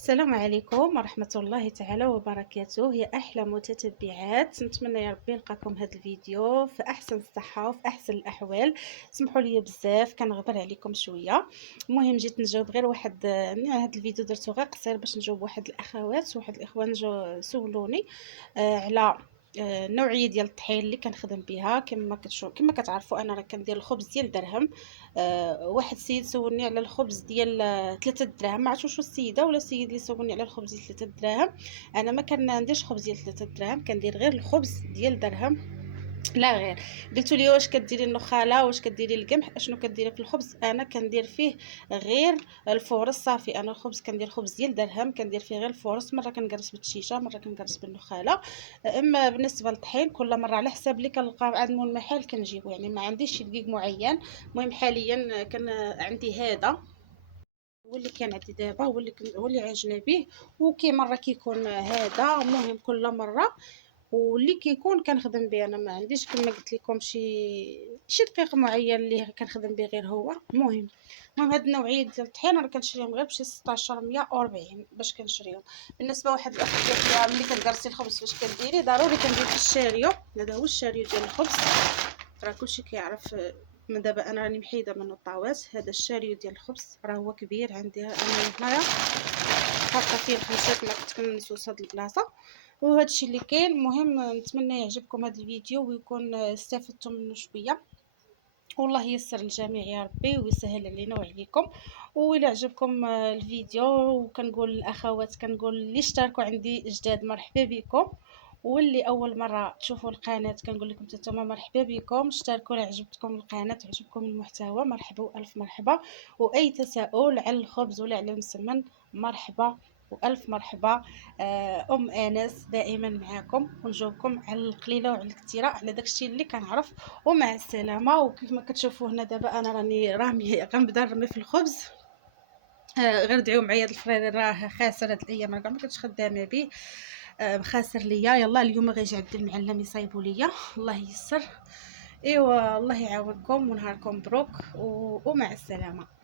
السلام عليكم ورحمة الله تعالى وبركاته. يا أحلى متتبعات، نتمنى يا ربي نلقاكم هذا الفيديو في أحسن الصحة وفي أحسن الأحوال. سمحوا لي بزاف كنغبر عليكم شوية. المهم جيت نجاوب غير واحد، هذا الفيديو درته غير قصير باش نجاوب واحد الأخوات وواحد الإخوان سولوني على النوعيه ديال الطحين اللي كنخدم بها. كما كتعرفوا انا راه كندير الخبز ديال درهم. واحد السيد سولني على الخبز ديال 3 دراهم، ما عرفتش واش السيده ولا السيد اللي سولني على الخبز ديال 3 دراهم. انا ما كنديرش خبز ديال 3 دراهم، كندير غير الخبز ديال درهم. لا غير. قلتوا لي واش كديري النخاله، واش كديري القمح، اشنو كديري في الخبز؟ انا كندير فيه غير الفورص صافي. انا الخبز كندير خبز ديال درهم، كندير فيه غير الفورص، مره كنقرص بالتشيشه، مره كنقرص بالنخاله. اما بالنسبه للطحين كل مره على حساب اللي كنلقى عند مول المحل كنجيبو، يعني ما عنديش شي دقيق معين. المهم حاليا كان عندي هذا هو اللي كان عندي دابا، هو اللي عجني به. وكي مره كيكون هذا، المهم كل مره واللي كيكون كنخدم به. انا ما عنديش كما قلت لكم شي دقيق معين اللي كنخدم به غير هو. المهم هاد النوعيه ديال الطحين راه كنشريهم غير بشي 1640 باش كنشريهم. بالنسبه واحد الاخت قالت لي ملي كتقرصي الخبز فاش كديري؟ ضروري كندير في الشاريو. هذا هو الشاريو ديال الخبز، راه كلشي كيعرف. من دابا انا راني محيده منه الطاوات. هذا الشاريو ديال الخبز راه هو كبير عندي انا هنايا، حاطه فيه الخمسات، ما كنت كنسوس هاد البلاصه. وهذا الشيء اللي كاين. المهم نتمنى يعجبكم هذا الفيديو ويكون استفدتم منه شويه. والله ييسر الجميع يا ربي ويسهل علينا وعليكم. والى عجبكم الفيديو، وكنقول الاخوات، كنقول اللي اشتركوا عندي جداد مرحبا بكم، واللي اول مره تشوفوا القناه كنقول لكم نتوما مرحبا بكم. اشتركوا الا عجبتكم القناه وعجبكم المحتوى، مرحبا والف مرحبا. واي تساؤل على الخبز ولا على المسمن، مرحبا والف مرحبا. انس دائما معاكم، ونجاوبكم على القليله وعلى الكثيره على داكشي اللي كنعرف. ومع السلامه. وكيف ما كتشوفوا هنا دابا انا راني رامي غنبدا نرمي في الخبز. غير دعيو معايا. هاد الفرير راه خاسر هاد الايام، راه كاع ما كنتش خدامه به. خاسر ليا. يلا اليوم غيجي عند المعلم يصايبوا ليا، الله ييسر. ايوا الله يعاونكم ونهاركم مبروك ومع السلامه.